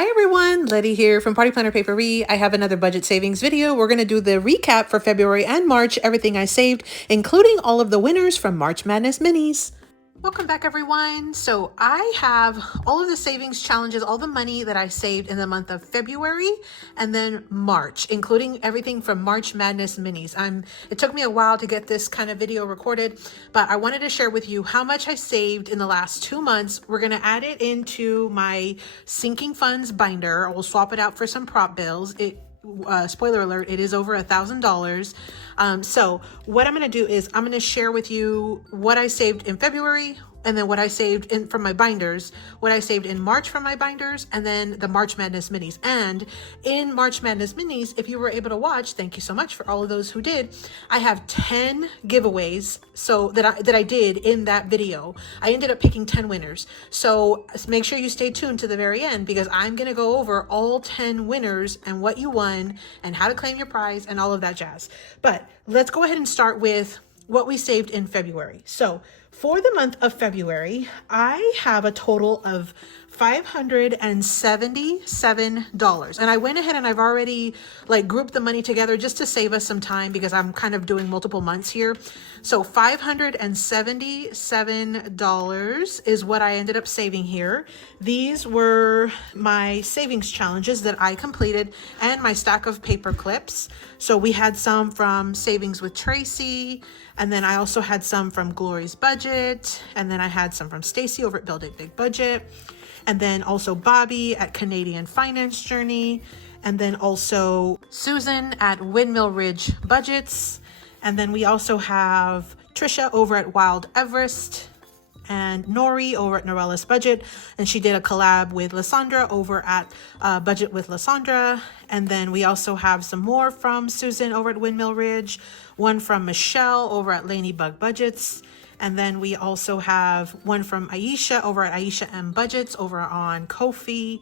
Hi everyone, Letty here from Party Planner Paperie. I have another budget savings video. We're going to do the recap for February and March, everything I saved, including all of the winners from March Madness Minis. Welcome back everyone. So I have all of the savings challenges, all the money that I saved in the month of February and then March, including everything from March Madness Minis. It took me a while to get this kind of video recorded, but I wanted to share with you how much I saved in the last 2 months. We're going to add it into my sinking funds binder. I will swap it out for some prop bills. Spoiler alert, it is over $1,000. So what I'm going to do is I'm going to share with you what I saved in February, and then what I saved from my binders, what I saved in March from my binders, and then the March Madness Minis. And in March Madness Minis, if you were able to watch, thank you so much for all of those who did, I have 10 giveaways that I did in that video. I ended up picking 10 winners. So make sure you stay tuned to the very end, because I'm going to go over all 10 winners and what you won and how to claim your prize and all of that jazz. But let's go ahead and start with what we saved in February. So for the month of February, I have a total of $577. And I went ahead and I've already grouped the money together just to save us some time, because I'm kind of doing multiple months here. So $577 is what I ended up saving here. These were my savings challenges that I completed and my stack of paper clips. So we had some from Savings with Tracy, and then I also had some from Glory's Budget, and then I had some from Stacy over at Build It Big Budget, and then also Bobby at CanadianFinaceJourney, and then also Susan at WindmillRidgeBudgets, and then we also have Trisha over at Wild Everest, and Nori over at NorelisBudgets, and she did a collab with Lisandra over at Budget with Lisandra. And then we also have some more from Susan over at Windmill Ridge, one from Michelle over at Ladybug Budgets, and then we also have one from Aisha over at Aisha M Budgets over on Ko-fi.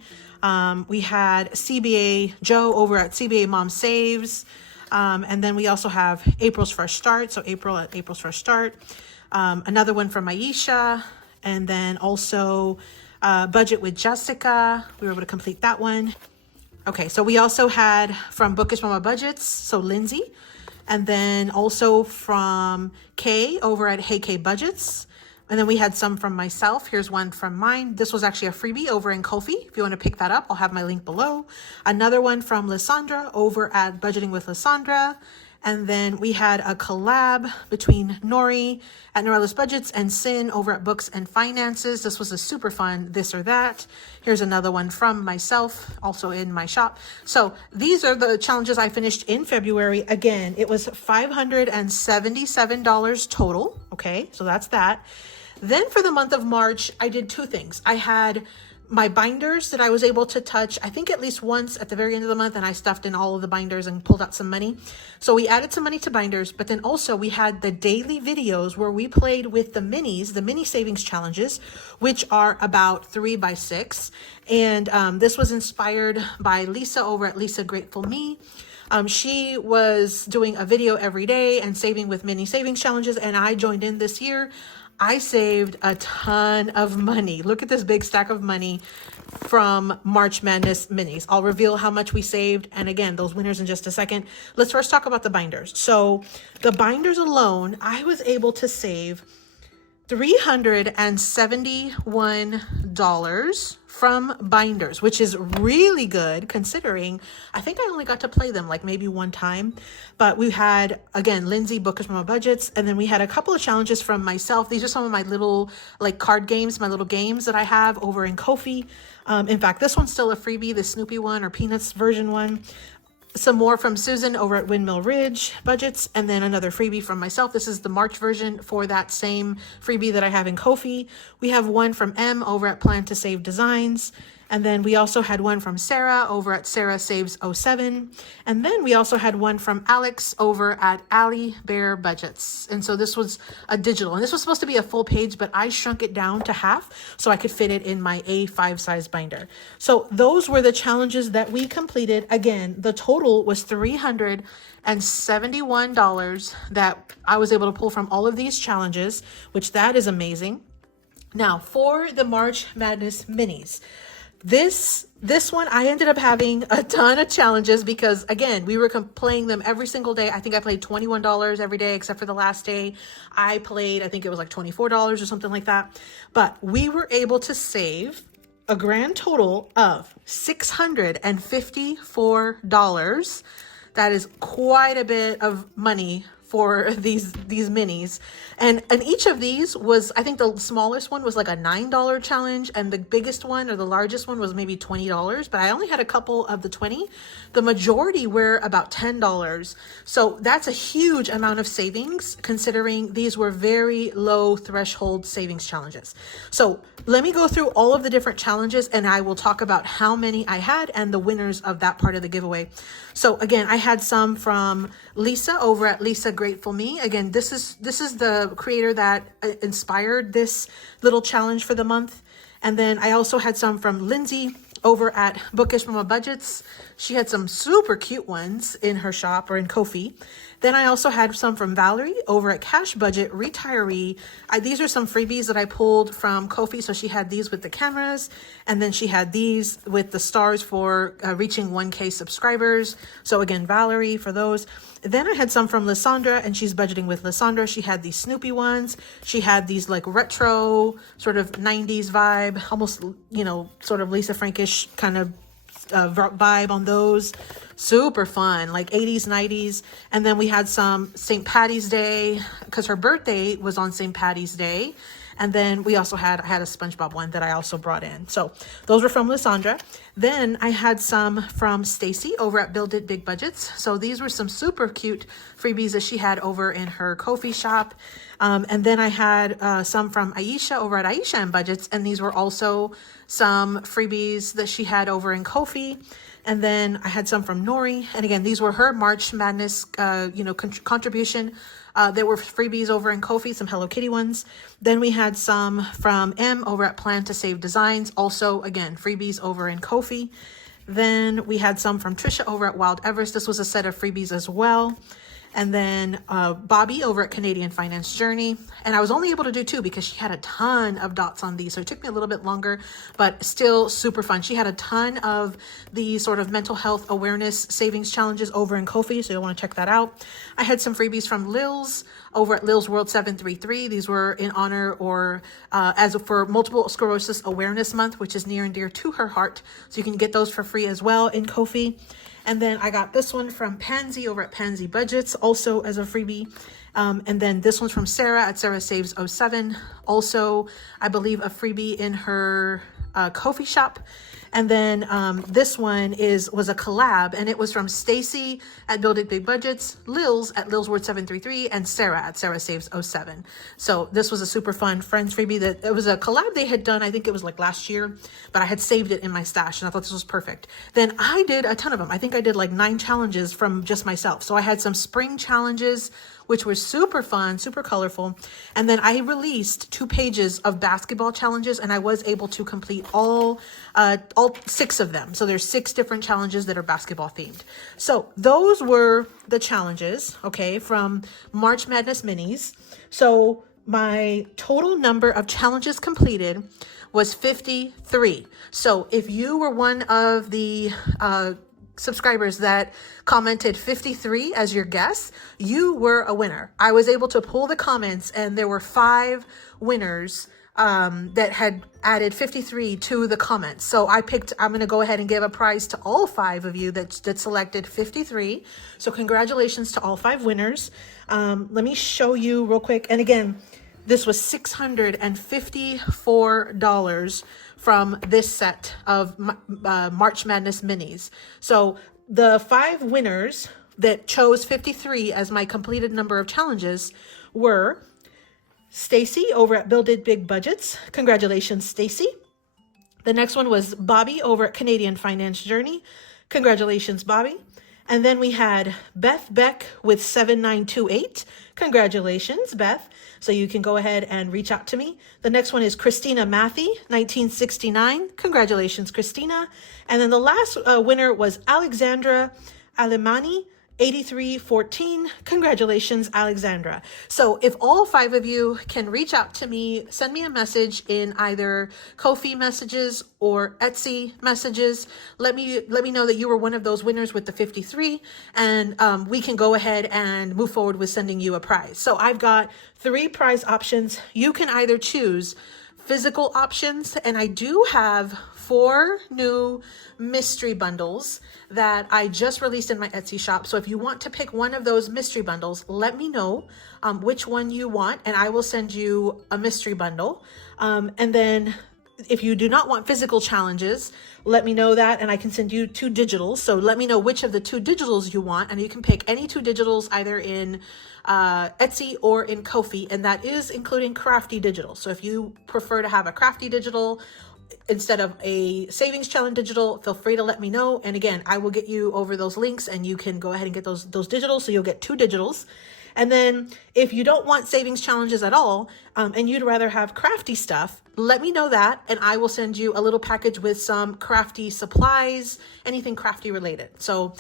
We had CBA Joe over at CBA Mom Saves, and then we also have April's Fresh Start, so April at April's Fresh Start. Another one from Aisha, and then also Budget with Jessica. We were able to complete that one. Okay, so we also had from BookishMammaBudgets, so Lindsay, and then also from Kay over at Hey Kay Budgets. And then we had some from myself. Here's one from mine. This was actually a freebie over in Ko-fi. If you want to pick that up, I'll have my link below. Another one from Lisandra over at Budgeting with Lisandra. And then we had a collab between Nori at NorelisBudgets and Sin over at Books and Finances. This was a super fun this or that. Here's another one from myself, also in my shop. So these are the challenges I finished in February. Again, it was $577 total. Okay, so that's that. Then for the month of March, I did two things. I had my binders that I was able to touch, I think at least once at the very end of the month, and I stuffed in all of the binders and pulled out some money. So we added some money to binders, but then also we had the daily videos where we played with the minis, the mini savings challenges, which are about 3x6. And this was inspired by Lisa over at LisaGratefulMe. She was doing a video every day and saving with mini savings challenges, and I joined in this year. I saved a ton of money. Look at this big stack of money from March Madness Minis. I'll reveal how much we saved, and again, those winners in just a second. Let's first talk about the binders. So the binders alone, I was able to save $371 from binders, which is really good considering I think I only got to play them maybe one time. But we had, again, Lindsay, BookishMammaBudgets, and then we had a couple of challenges from myself. These are some of my little card games, my little games that I have over in Ko-fi. In fact, this one's still a freebie, the Snoopy one or Peanuts version one. Some more from Susan over at Windmill Ridge Budgets, and then another freebie from myself. This is the March version for that same freebie that I have in Ko-fi. We have one from M over at Plan2Save Designs, and then we also had one from Sarah over at SarahSaves07, and then we also had one from Alex over at Allie Bear Budgets. And so this was a digital, and this was supposed to be a full page, but I shrunk it down to half so I could fit it in my A5 size binder. So those were the challenges that we completed. Again, the total was $371 that I was able to pull from all of these challenges, which that is amazing. Now for the March Madness Minis, This one, I ended up having a ton of challenges because, again, we were playing them every single day. I think I played $21 every day except for the last day. I played, I think it was like $24 or something like that. But we were able to save a grand total of $654. That is quite a bit of money for these minis. And each of these was, I think the smallest one was like a $9 challenge, and the biggest one or the largest one was maybe $20, but I only had a couple of the 20. The majority were about $10. So that's a huge amount of savings considering these were very low threshold savings challenges. So let me go through all of the different challenges and I will talk about how many I had and the winners of that part of the giveaway. So again, I had some from Lisa over at LisaGratefulMe. Again, this is the creator that inspired this little challenge for the month. And then I also had some from Lindsay over at BookishMammaBudgets. She had some super cute ones in her shop or in Ko-fi. Then I also had some from Valerie over at CashBudgetRetiree. These are some freebies that I pulled from Ko-fi. So she had these with the cameras, and then she had these with the stars for reaching 1K subscribers. So again, Valerie for those. Then I had some from Lisandra, and she's budgeting with Lisandra. She had these Snoopy ones. She had these like retro sort of 90s vibe, almost, you know, sort of Lisa Frankish kind of vibe on those. Super fun, like 80s, 90s. And then we had some St. Patty's Day because her birthday was on St. Patty's Day. And then we also I had a SpongeBob one that I also brought in. So those were from Lisandra. Then I had some from Stacy over at BuildItBigBudgets. So these were some super cute freebies that she had over in her Ko-fi shop. And then I had some from Aisha over at Aisha and Budgets. And these were also some freebies that she had over in Ko-fi. And then I had some from Nori. And again, these were her March Madness, contribution. There were freebies over in Ko-fi, some Hello Kitty ones. Then we had some from M over at Plan2Save Designs. Also, again, freebies over in Ko-fi. Then we had some from Trisha over at Wild Everest. This was a set of freebies as well. And then Bobby over at Canadian Finance Journey. And I was only able to do 2 because she had a ton of dots on these. So it took me a little bit longer, but still super fun. She had a ton of the sort of mental health awareness savings challenges over in Ko-fi. So you'll want to check that out. I had some freebies from Lilz over at LilzWorld733. These were in honor or as for Multiple Sclerosis Awareness Month, which is near and dear to her heart. So you can get those for free as well in Ko-fi. And then I got this one from Pansy over at PansyBudgets, also as a freebie. And then this one's from Sarah at SarahSaves07, also, I believe, a freebie in her Ko-fi shop. And then this one was a collab, and it was from Stacy at BuildItBigBudgets, Lilz at LilzWorld733, and Sarah at SarahSaves07. So this was a super fun Friends freebie. That it was a collab they had done, I think it was like last year, but I had saved it in my stash, and I thought this was perfect. Then I did a ton of them. I think I did like 9 challenges from just myself. So I had some spring challenges, which were super fun, super colorful. And then I released 2 pages of basketball challenges, and I was able to complete all 6 of them. So there's 6 different challenges that are basketball themed. So those were the challenges, okay, from March Madness Minis. So my total number of challenges completed was 53. So if you were one of the subscribers that commented 53 as your guess, you were a winner. I was able to pull the comments, and there were 5 winners that had added 53 to the comments. So I'm going to go ahead and give a prize to all 5 of you that selected 53. So congratulations to all 5 winners. Let me show you real quick. And again, this was $654 from this set of March Madness minis. So the 5 winners that chose 53 as my completed number of challenges were Stacy over at BuildItBigBudgets. Congratulations, Stacy. The next one was Bobby over at Canadian Finance Journey. Congratulations, Bobby. And then we had Beth Beck with 7928. Congratulations, Beth. So you can go ahead and reach out to me. The next one is Christina Matthew, 1969. Congratulations, Christina. And then the last winner was Alexandra Alemani, 8314. Congratulations, Alexandra. So if all 5 of you can reach out to me, send me a message in either Ko-fi messages or Etsy messages. Let me know that you were one of those winners with the 53, and we can go ahead and move forward with sending you a prize. So I've got 3 prize options. You can either choose physical options, and I do have 4 new mystery bundles that I just released in my Etsy shop. So if you want to pick one of those mystery bundles, let me know which one you want, and I will send you a mystery bundle. And then if you do not want physical challenges, let me know that, and I can send you 2 digitals. So let me know which of the 2 digitals you want, and you can pick any 2 digitals either in Etsy or in Ko-fi, and that is including crafty digital. So if you prefer to have a crafty digital instead of a savings challenge digital, feel free to let me know. And again, I will get you over those links, and you can go ahead and get those digitals. So you'll get 2 digitals. And then if you don't want savings challenges at all, and you'd rather have crafty stuff, let me know that, and I will send you a little package with some crafty supplies, anything crafty related. So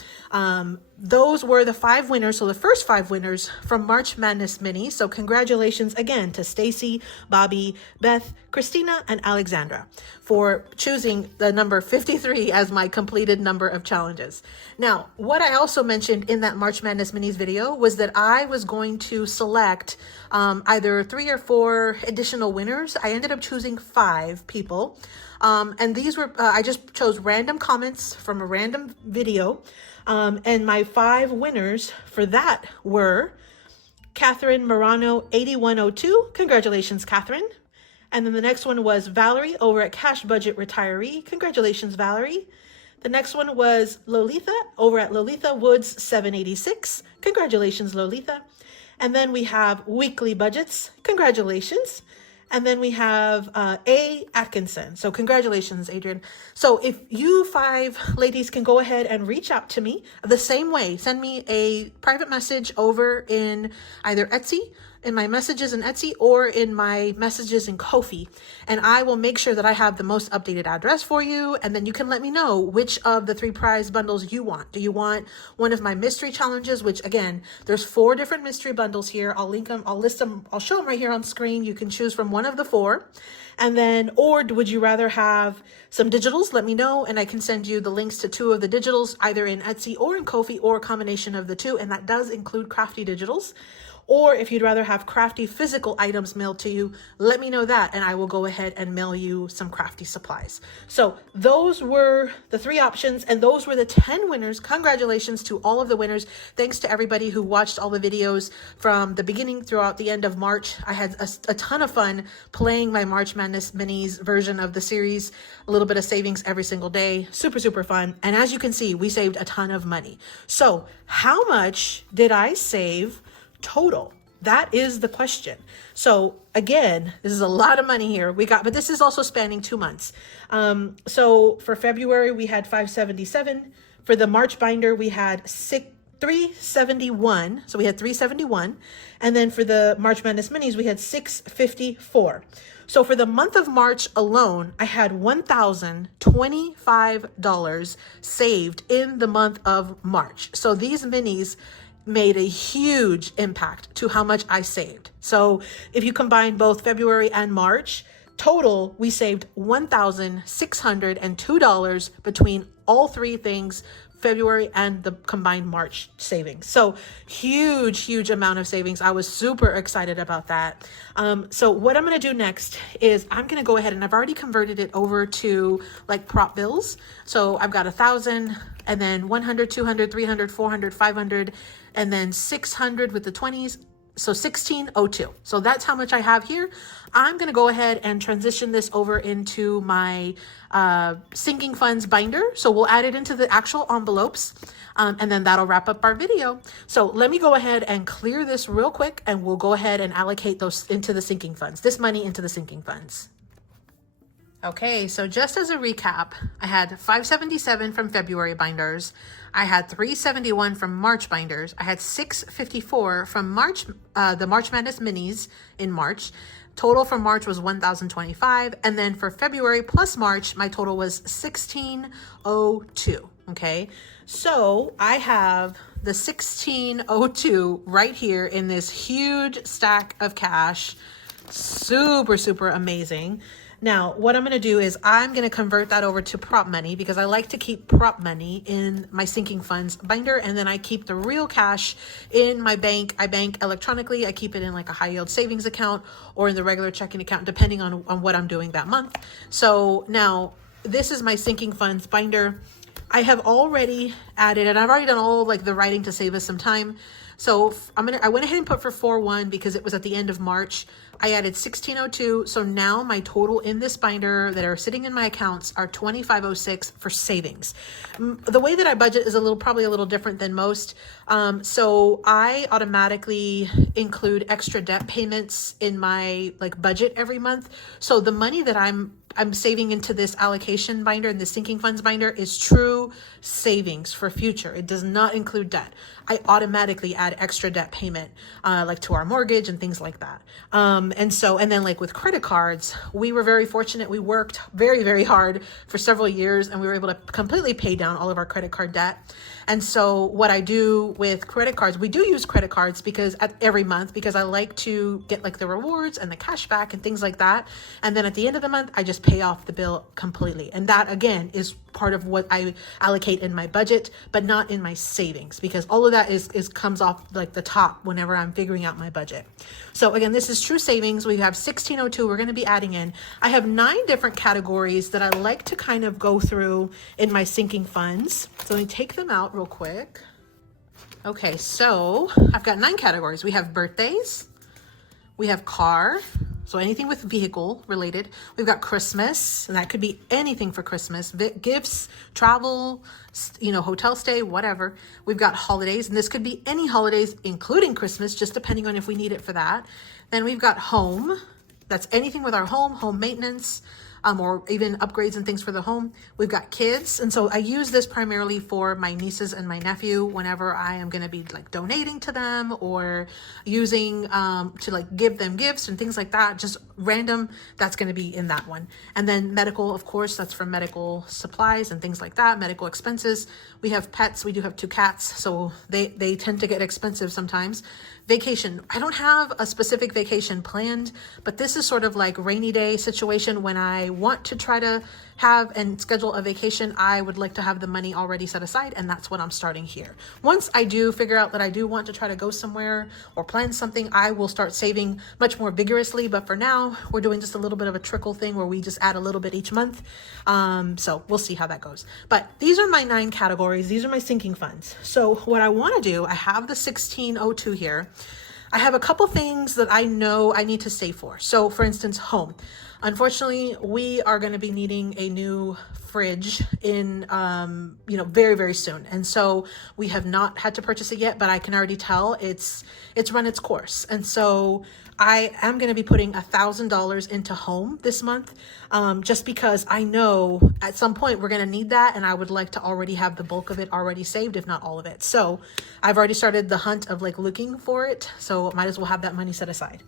those were the 5 winners. So the first 5 winners from March Madness Mini. So congratulations again to Stacy, Bobby, Beth, Christina, and Alexandra for choosing the number 53 as my completed number of challenges. Now, what I also mentioned in that March Madness Minis video was that I was going to select either 3 or 4 additional winners. I ended up choosing 5 people. And these were, I just chose random comments from a random video. And my 5 winners for that were Catherine Morano 8102. Congratulations, Catherine. And then the next one was Valerie over at CashBudgetRetiree. Congratulations, Valerie. The next one was Lolitha over at Lolitha Woods 786. Congratulations, Lolitha. And then we have Weekly Budgets. Congratulations. And then we have A. Atkinson. So congratulations, Adrian. So if you 5 ladies can go ahead and reach out to me the same way, send me a private message over in either Etsy, in my messages in Etsy, or in my messages in Ko-fi, and I will make sure that I have the most updated address for you, and then you can let me know which of the 3 prize bundles you want. Do you want one of my mystery challenges, which again, there's 4 different mystery bundles here. I'll link them, I'll list them, I'll show them right here on screen. You can choose from one of the 4. And then, or would you rather have some digitals? Let me know, and I can send you the links to 2 of the digitals, either in Etsy or in Ko-fi, or a combination of the 2, and that does include crafty digitals. Or if you'd rather have crafty physical items mailed to you, let me know that, and I will go ahead and mail you some crafty supplies. So those were the 3 options, and those were the 10 winners. Congratulations to all of the winners. Thanks to everybody who watched all the videos from the beginning throughout the end of March. I had a ton of fun playing my March Madness Minis version of the series. A little bit of savings every single day. Super, super fun. And as you can see, we saved a ton of money. So how much did I save total? That is the question. So again, this is a lot of money here we got, but this is also spanning 2 months. So for February, we had $577. For the March binder, we had $371. So we had $371. And then for the March Madness Minis, we had $654. So for the month of March alone, I had $1,025 saved in the month of March. So these minis made a huge impact to how much I saved. So if you combine both February and March, total, we saved $1,602 between all 3 things, February and the combined March savings. So huge amount of savings. I was super excited about that. So what I'm going to do next is I'm going to go ahead, and I've already converted it over to like prop bills. So I've got 1,000, and then 100, 200, 300, 400, 500, and then 600 with the 20s. So 1602. So that's how much I have here. I'm going to go ahead and transition this over into my sinking funds binder. So we'll add it into the actual envelopes, and then that'll wrap up our video. So let me go ahead and clear this real quick, and we'll go ahead and allocate those into the sinking funds, this money into the sinking funds. Okay, so just as a recap, I had $577 from February binders. I had $371 from March binders. I had $654 from March, the March Madness Minis in March. Total for March was $1,025. And then for February plus March, my total was $1,602. Okay, so I have the 1602 right here in this huge stack of cash. Super, super amazing. Now, what I'm going to do is I'm going to convert that over to prop money because I like to keep prop money in my sinking funds binder, and then I keep the real cash in my bank. I bank electronically. I keep it in like a high yield savings account or in the regular checking account, depending on what I'm doing that month. So now this is my sinking funds binder. I have already added, and I've already done all like the writing to save us some time. So I went ahead and put for 4/1 because it was at the end of March. I added 1602. So now my total in this binder that are sitting in my accounts are 2506 for savings. The way that I budget is probably a little different than most. So I automatically include extra debt payments in my like budget every month. So the money that I'm saving into this allocation binder and the sinking funds binder is true savings for future. It does not include debt. I automatically add extra debt payment, like to our mortgage and things like that. And then like with credit cards, we were very fortunate. We worked very, very hard for several years and we were able to completely pay down all of our credit card debt. And so what I do with credit cards, we do use credit cards because every month, because I like to get like the rewards and the cash back and things like that. And then at the end of the month, I just pay off the bill completely. And that again is part of what I allocate in my budget, but not in my savings, because all of that comes off like the top whenever I'm figuring out my budget. So again, this is true savings. We have 1602 we're going to be adding in. I have 9 different categories that I like to kind of go through in my sinking funds. So let me take them out real quick. Okay, so I've got 9 categories. We have birthdays, we have car, so anything with vehicle related. We've got Christmas, and that could be anything for Christmas, gifts, travel, hotel stay, whatever. We've got holidays, and this could be any holidays, including Christmas, just depending on if we need it for that. Then we've got home. That's anything with our home maintenance, or even upgrades and things for the home. We've got kids. And so I use this primarily for my nieces and my nephew whenever I am going to be like donating to them or using to like give them gifts and things like that. Just random, that's going to be in that one. And then medical, of course, that's for medical supplies and things like that, medical expenses. We have pets. We do have 2 cats, so they tend to get expensive sometimes. Vacation. I don't have a specific vacation planned, but this is sort of like rainy day situation. When I want to try to have and schedule a vacation, I would like to have the money already set aside, and that's what I'm starting here. Once I do figure out that I do want to try to go somewhere or plan something, I will start saving much more vigorously, but for now, we're doing just a little bit of a trickle thing where we just add a little bit each month. So we'll see how that goes. But these are my 9 categories. These are my sinking funds. So what I want to do, I have the 1602 here. I have a couple things that I know I need to save for. So for instance, home. Unfortunately, we are going to be needing a new fridge in, very, very soon. And so we have not had to purchase it yet, but I can already tell it's run its course. And so I am going to be putting $1,000 into home this month, just because I know at some point we're going to need that. And I would like to already have the bulk of it already saved, if not all of it. So I've already started the hunt of like looking for it. So might as well have that money set aside.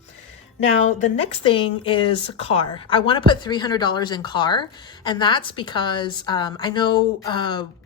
Now, the next thing is car. I want to put $300 in car, and that's because I know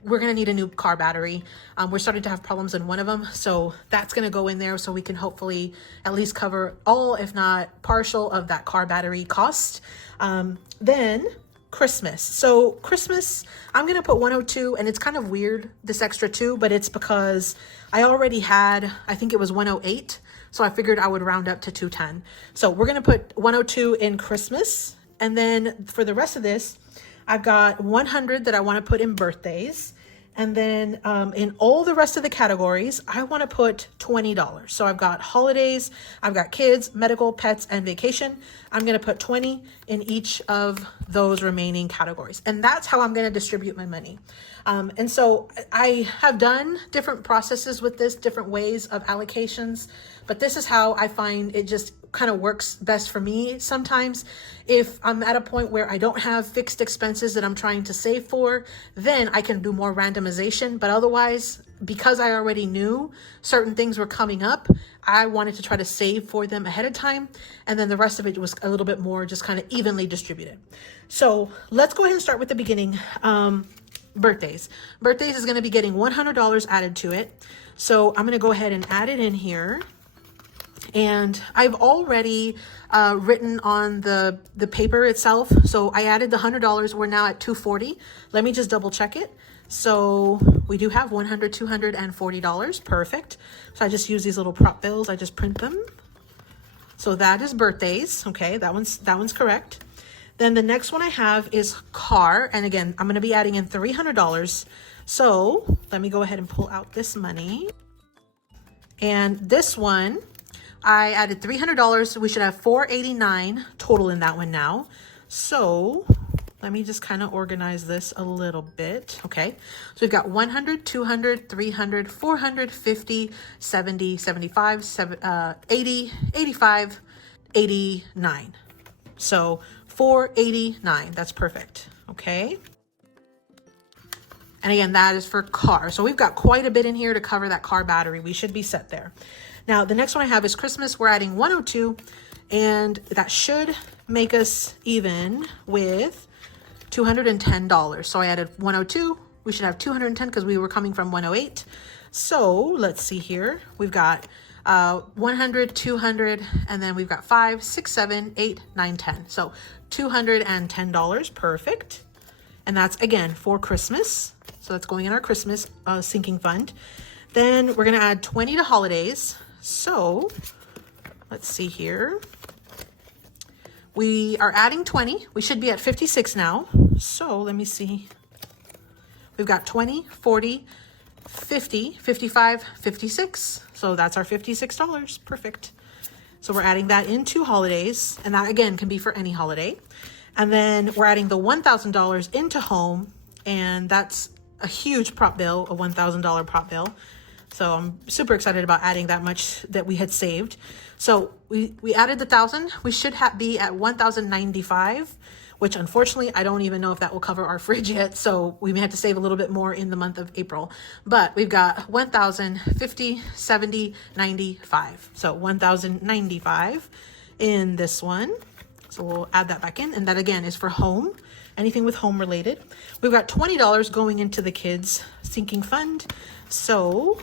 we're going to need a new car battery. We're starting to have problems in one of them, so that's going to go in there so we can hopefully at least cover all, if not partial, of that car battery cost. Then Christmas. So Christmas, I'm going to put 102, and it's kind of weird, this extra 2, but it's because I already had, I think it was 108. So I figured I would round up to 210. So we're going to put 102 in Christmas. And then for the rest of this, I've got 100 that I want to put in birthdays. And then in all the rest of the categories, I want to put $20. So I've got holidays, I've got kids, medical, pets, and vacation. I'm going to put 20 in each of those remaining categories. And that's how I'm going to distribute my money. And so I have done different processes with this, different ways of allocations, but this is how I find it just kind of works best for me. Sometimes if I'm at a point where I don't have fixed expenses that I'm trying to save for, then I can do more randomization. But otherwise, because I already knew certain things were coming up, I wanted to try to save for them ahead of time. And then the rest of it was a little bit more just kind of evenly distributed. So let's go ahead and start with the beginning. birthdays. Birthdays is going to be getting $100 added to it. So I'm going to go ahead and add it in here. And I've already written on the paper itself. So I added the $100. We're now at $240. Let me just double check it. So we do have $100, $240. Perfect. So I just use these little prop bills. I just print them. So that is birthdays. Okay, that one's correct. Then the next one I have is car. And again, I'm going to be adding in $300. So let me go ahead and pull out this money. And this one, I added $300. We should have $489 total in that one now. So let me just kind of organize this a little bit. Okay, so we've got 100, 200, 300, 400, 50, 70, 75, 80, 85, 89. So 489, that's perfect. Okay. And again, that is for car. So we've got quite a bit in here to cover that car battery. We should be set there. Now, the next one I have is Christmas. We're adding 102, and that should make us even with $210. So I added 102. We should have 210 because we were coming from 108. So let's see here. We've got 100, 200, and then we've got 5, 6, 7, 8, 9, 10. So $210. Perfect. And that's again for Christmas. So that's going in our Christmas sinking fund. Then we're going to add 20 to holidays. So let's see here. We are adding 20. We should be at 56 now. So let me see. We've got 20, 40, 50, 55, 56. So that's our $56. Perfect. So we're adding that into holidays. And that again can be for any holiday. And then we're adding the $1,000 into home. And that's a huge prop bill, a $1,000 prop bill. So I'm super excited about adding that much that we had saved. So we added the 1,000. We should be at 1,095, which unfortunately, I don't even know if that will cover our fridge yet. So we may have to save a little bit more in the month of April. But we've got 1,000, 50, 70, 95. So 1,095 in this one. So we'll add that back in. And that again is for home, anything with home related. We've got $20 going into the kids sinking fund. So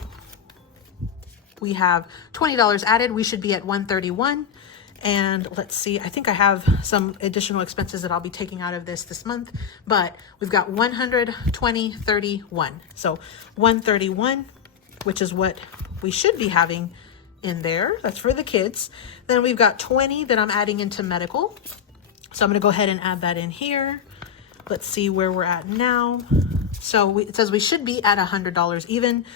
we have $20 added. We should be at 131. And let's see, I think I have some additional expenses that I'll be taking out of this month, but we've got 100, 20, 31. So 131, which is what we should be having in there. That's for the kids. Then we've got 20 that I'm adding into medical. So I'm going to go ahead and add that in here. Let's see where we're at now. So it says we should be at $100 even.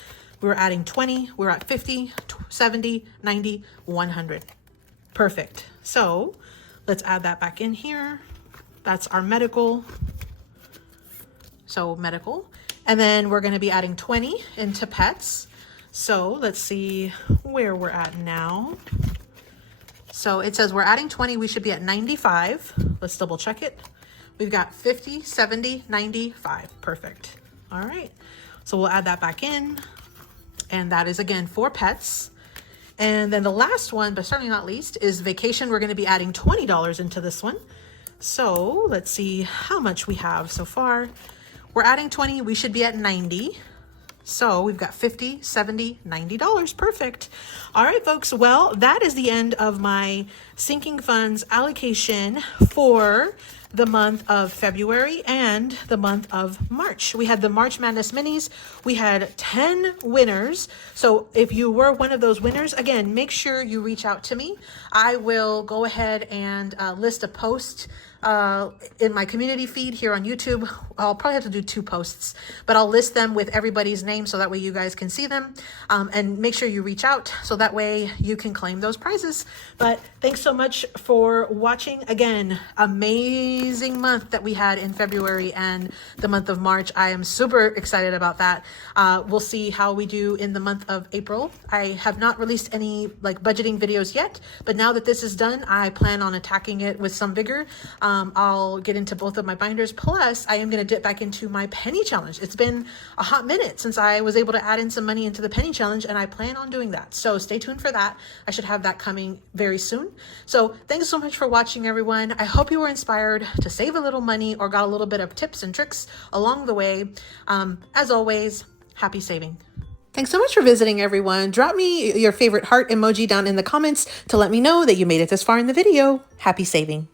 We're adding 20. We're at 50, 70, 90, 100. Perfect. So let's add that back in here. That's our medical. So medical. And then we're going to be adding 20 into pets. So let's see where we're at now. So it says we're adding 20. We should be at 95. Let's double check it. We've got 50, 70, 95. Perfect. All right. So we'll add that back in. And that is again for pets. And then the last one, but certainly not least, is vacation. We're going to be adding $20 into this one. So let's see how much we have so far. We're adding 20. We should be at 90. So we've got 50, 70, $90. Perfect. All right, folks. Well, that is the end of my sinking funds allocation for the month of February and the month of March. We had the March Madness Minis. We had 10 winners. So if you were one of those winners, again, make sure you reach out to me. I will go ahead and list a post in my community feed here on YouTube. I'll probably have to do 2 posts, but I'll list them with everybody's name so that way you guys can see them, and make sure you reach out so that way you can claim those prizes. But thanks so much for watching. Again, amazing month that we had in February and the month of March. I am super excited about that. We'll see how we do in the month of April. I have not released any budgeting videos yet, but now that this is done, I plan on attacking it with some vigor. I'll get into both of my binders. Plus, I am going to dip back into my penny challenge. It's been a hot minute since I was able to add in some money into the penny challenge, and I plan on doing that. So stay tuned for that. I should have that coming very soon. So thanks so much for watching, everyone. I hope you were inspired to save a little money or got a little bit of tips and tricks along the way. As always, happy saving. Thanks so much for visiting, everyone. Drop me your favorite heart emoji down in the comments to let me know that you made it this far in the video. Happy saving.